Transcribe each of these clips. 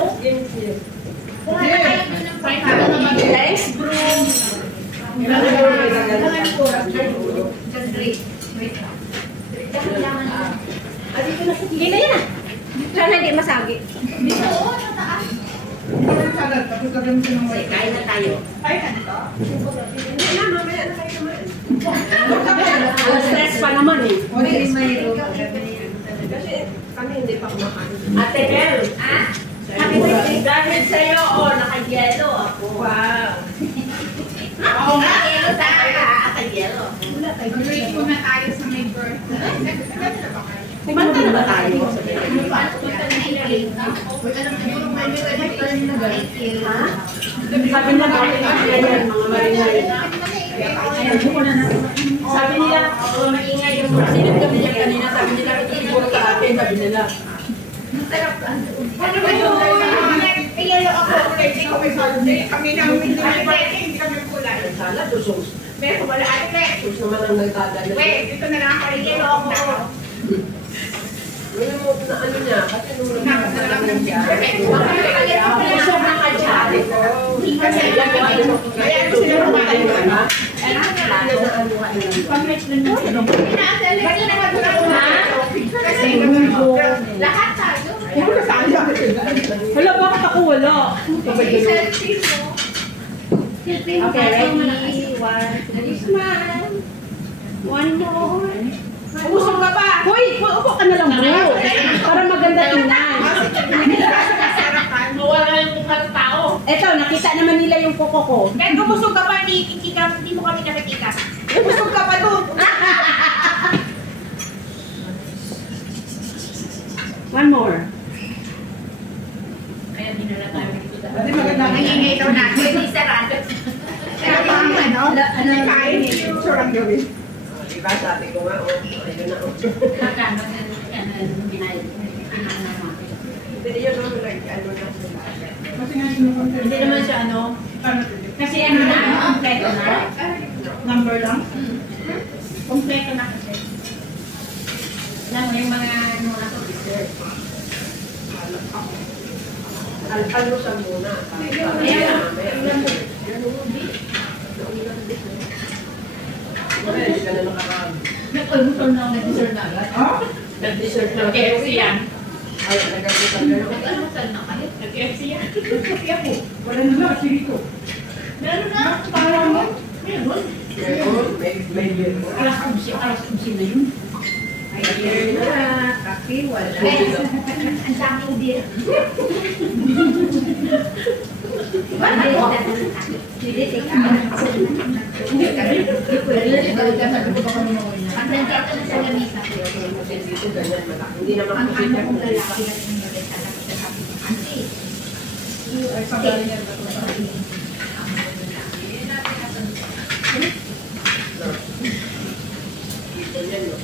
oh. Kung ano kayo din ng Thanks, broom. Hindi na yan. Sana hindi masagi. Dito, oo, nataas. Kain na tayo. Ay, kanito? Hindi na, mamaya na kayo naman. Stress pa naman eh. Kasi kami hindi pa kumakain. Ate Bel, happy birthday. Dahil sa'yo, naka-yellow ako. Wow. Naka-yellow tayo. Naka-yellow. Mag-rate muna tayo sa may birthday. Kumanta na ba tayo? Sabi na bakit ganyan, mga marinay. Sabi nila, maingay yung silip kami niya kanina. Sabi nila, puro ka atin, sabi nila. Ano ba yun? Iyalo ako. Kami namin hindi kami kulay. Sana, sus. Pero wala ate. Sus naman ang nagdadala. Wait, dito na lang ako. Iyalo ako. Ano mo na ano niya? Kasi nung nagdadala siya. Sobrang kadyari. Kasi Kaya ano sila kumakain ko na? Kasi lahat tayo. Wala, bakit ako wala? Okay, ready? One more. Ubusog ka pa. Hoy, upo ka na lang bro. Para maganda tingnan. Mawala yung mukha ng tao. Eto, nakita naman nila yung kuko ko. Kahit ubusog ka pa, hindi mo kami nakikita. Ubusog ka pa doon. One more. Kaya dinala tayo dito. Nangingay daw natin. Hindi sarado. Kaya pa ang ano? Kain yung surang gawin. Diba sabi ko nga, ayun na. Hindi yun naman ano na sila. Hindi naman siya ano. Kasi ano na, kompleto na. Number lang. Kompleto na kasi. Alam mo yung mga ano na to, dessert. Ano sa muna? Hindi ka na nakaraan. Nag-almusal na ako, nag-dessert na agad. Nag-dessert na. Nag-KFC yan. Ay, nag-almusal na. Nag-almusal na kayo. Nag-KFC yan. Kasi ako. Wala na lang kasi dito. Meron na. Parang mo. Meron. May beer mo. Alas 11 na yun. Ay, beer na. Kape, wala. Ang daming beer. Hindi, take out. Hindi sabi ko baka mamawin na. Pag nandito na sa lamisa. Dito ganyan malaki. Hindi naman Ang kasi ano kong lalaki na sinigay talaga sa sabi ko. Ante. Ay, pagaling yan ako sa akin. dito yan, no?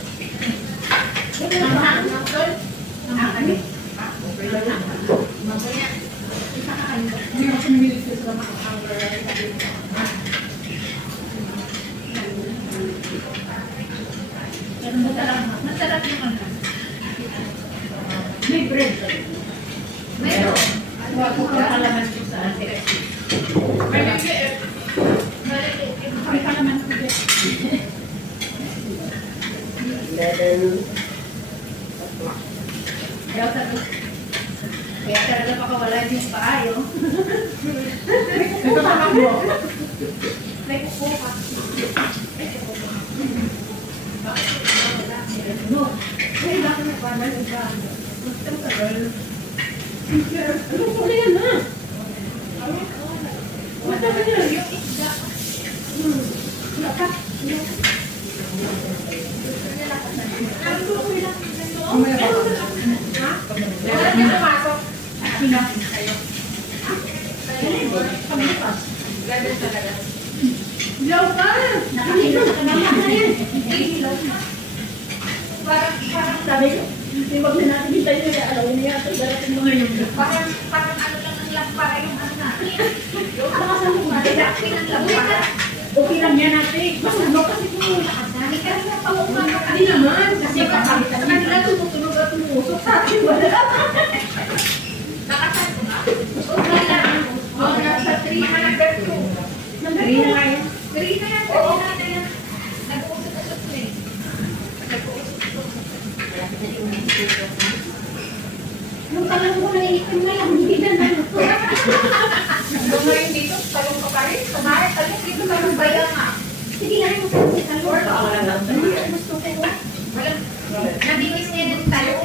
Hindi ako sumilit sa mga pero masarap yung ano. May bread. Meron. Wag ko kang kalaman ko sa atin. May kalaman ko dyan. Kaya talaga pakawala yung paayo. Ito pa mo. May kuko pa. No. Ay, bakit nagpanan yung ba? Ang tagal. Ano ko na yan na? Wala ka na yung isda. Mamaya pa. Wala niya pumasok. Sinabi sa'yo. Pagbukas. Ganun talaga. Diyaw ka! Nakakita sa kanila na yan. Ilaw na. Parang Sabi ko, wag na natin hintayin na alawin niya ito. Darating mo ngayon. parang ano lang ang lampara yung ano natin. Yung nakasama mo natin. Dati ng lampara. Okay lang yan natin. Mas ano kasi kung Nakasali ka rin ang pawukan. hindi naman. Kasi kakalitan Sa kanila tumutunog at tumusok. Sa akin wala. Nakasali ko na. Green na yan. Green na yan. Kanina na yan. Nag-uusap-usap na eh. Nung talang ko naiitim na lang, hindi na naluto. Nandun ngayon dito, talong ka pa rin. Kumain, talong dito, talong bayan nga. Sige na rin mo sa talong. Gusto ko. Walang, nabingis niya ng talong.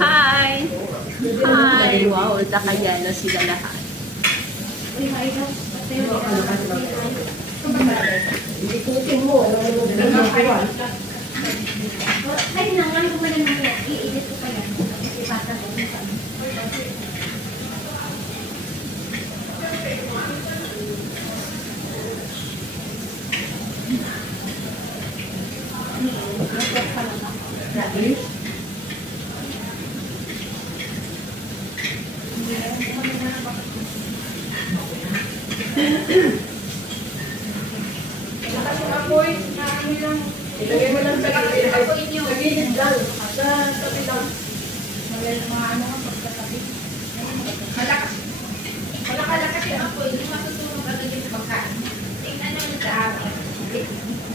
Hi! Hi! Wow, nakayalo sila lahat. Ay, nangan ko man naman yan. I-edit ko pa yan. Kasi bata ko. Lakas yung apoy, na ano lang. Ilagay mo lang sa gilid. Apoy niyo. Sa gilid lang. Sa tabi lang. Mga ano nga pagkatabi. Malakas. Malakas yung apoy. Hindi matutunog agad yung pagkain. Tingnan naman sa akin.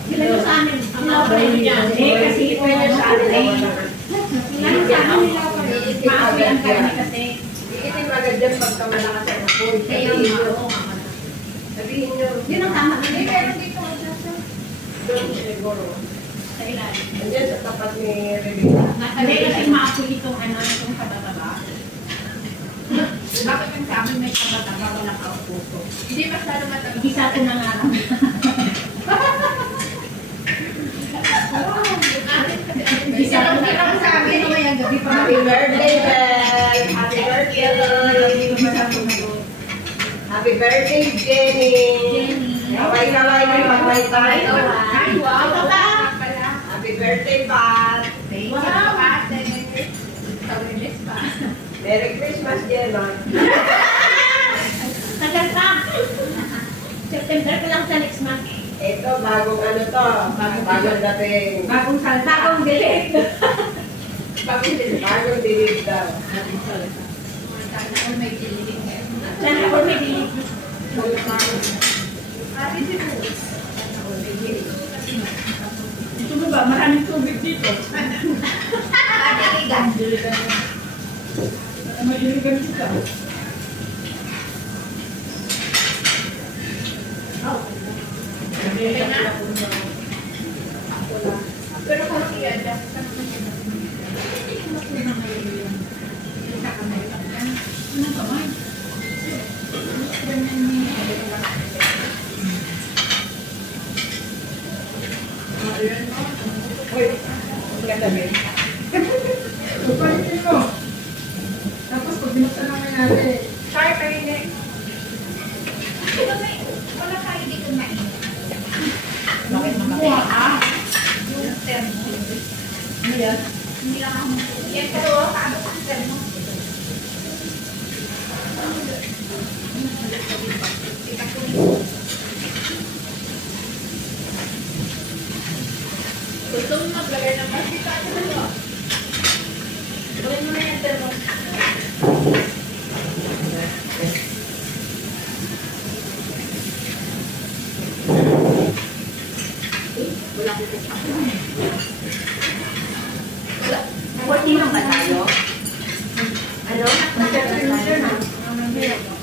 Sila yung sa amin. Ang laway niya. Kasi pwede sa amin. Sila yung sa amin nila pa rin. Maapoy ang kami kasi. Ikitin agad dyan pagka malakas ang apoy. Kaya nga. Sabihin nyo. Yun ang tama. Hindi, meron dito. Doon siguro. Sa ilalim. Andiyan sa tapat ni Rebecca. Hindi kasi maapoy itong ano, itong taba-taba. Bakit yung sa amin may taba-taba, walang puso? Hindi masyado matagal. Isa ko na nga lang. Isa lang kita sa amin. Mamayang gabi pa. Happy birthday, Belle! Happy birthday! Happy birthday, Jenny! Kaway-kaway ng pagmay-tay. Ay, wow! Happy birthday, Pat! Thank you, ate. Merry Christmas, Jenna! Tagal pa. September pa lang sa next month. Ito, bagong ano to. Bagong dating. Bagong salta. Bagong delete. Bagong dilig daw. Sana all may delete. Ito ba? Maraming tubig dito. Madiligan kita. Pero kung i-adjust ka Uy, katabi. Pupalitin mo. Tapos pag binuksan naman natin. Sorry, Pahine. Wala tayo dito na Bakit Buha ka. yung term? Ano yan? Hindi lang ako. Yan, pero paano ang term mo? Gusto mo maglagay ng masita? Gawin mo na yan, term mo. Wala ko ito. Working lang ba tayo? Ano?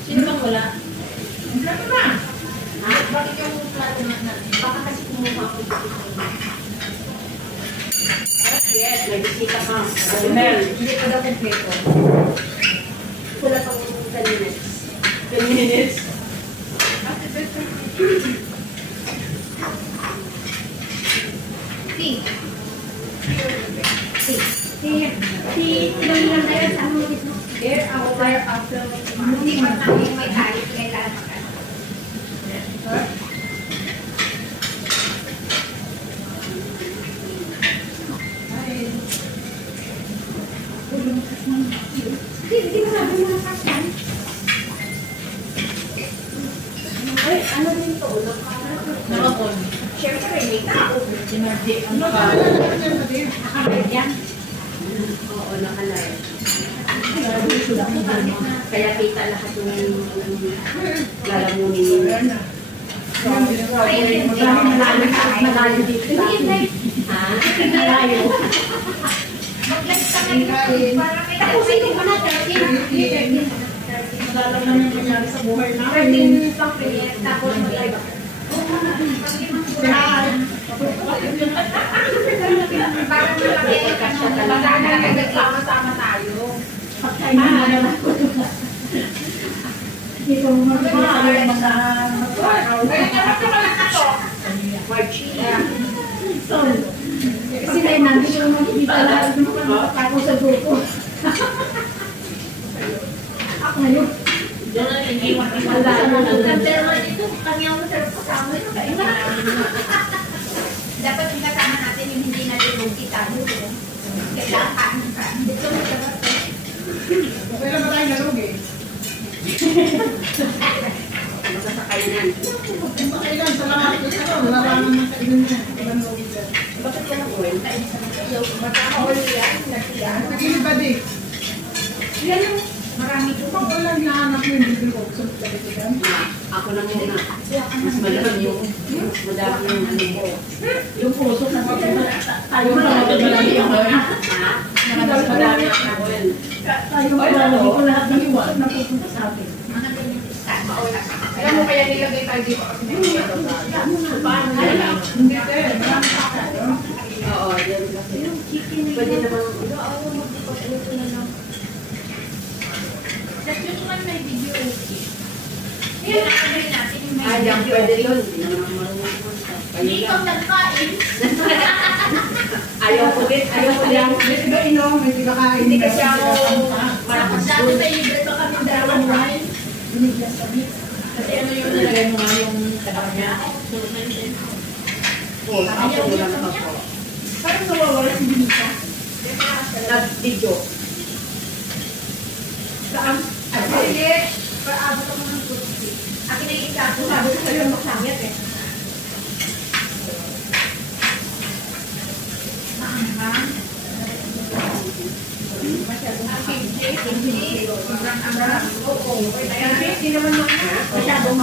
Sino bang wala? Ano na? Ha? Bakit yung plato na? Baka kasi kumuha ko dito. Yes, may bisita ka. Mel. Hindi pa daw kompleto. Wala pang 10 minutes. 10 minutes. Ilang na yan sa mga ito. Here, after. Hindi pa namin may tayo. Kailangan magkano. Hindi mo sabi mo ng kasan. Ay, ano din to? Nakapon. Siyempre, may tao. Energy. Ano ba? Nakabit yan. Oo, nakalive. Kaya kita lahat yung lalamunin nila. Malayo dito sa akin. Ha? Malayo. Mag-live ka ngayon. Tapusin mo na 13. Wala lang naman yung nangyari sa buhay namin. 13 pang premiere, tapos mag-live ako. Parang malaki nagsama-sama tayo. Ito mo mga kasi tayo nandun yung makikita lahat ng mga tako sa grupo. Ako ngayon. Dapat yung kasama natin yung hindi natin kita. Kailangan ka. Dito mo sa Okay lang ba tayo nalugi? Masasakainan. Okay lang, salamat. Wala lang naman kainan niya. Ibang lugi dyan. Bakit ka nakuhin? Magkakahuli yan. Sige ba di? Yan yung marami ko. Pag walang hinahanap yung bibili ko, gusto mo talaga yan? Ako na muna. Mas madami yung ko. Yung puso na tayo malaki yung Ha? Mas madami ang oil. tayo malaki ko lahat ng iwan na pupunta sa atin. Mga ganyan. Alam mo kaya nilagay tayo dito kasi may Paano na lang? Hindi tayo, marami pa tayo. Oo, yan kasi. Pwede naman, That's usually may video okay. Yan ang gawin natin yung may yan, video. pwede yun. Hindi naman ako marunong kumanta. Hindi ikaw nagkain. Ayaw ko din, ayaw ko din. May iba inom, may iba kain. Hindi kasi ako malakas Dati doon. may libre pa kami dalawang wine. Binigyan sa mix. Kasi ano yung nalagay mo nga yung tatak niya? Oo, ako wala na ako. Parang nawawala si Binita. Nag-video. Saan? Sige, paabot ako ng kursi. Akin na yung isa. Sabi ko sa'yo, maksangit eh. Maanghang. Sobrang anghang. Oo. Hindi naman masyadong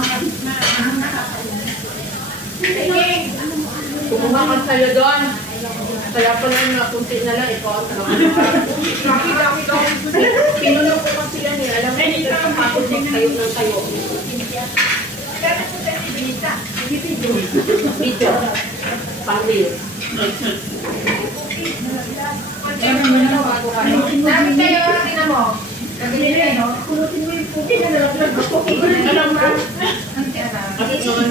Kumuha ka sa'yo doon. Kaya pala na kunti na lang, ikaw ang talaga. Pinulong ko kasi yan eh. Alam mo, hindi ka kapatid magtayo ng tayo. Kaya po tayo si Benita. Video. Pamil. Sabi kayo, tingnan mo. Sabi niyo, no? Kulutin mo yung puki na nalaglag ako. Alam mo? Ang tira. Kasi naman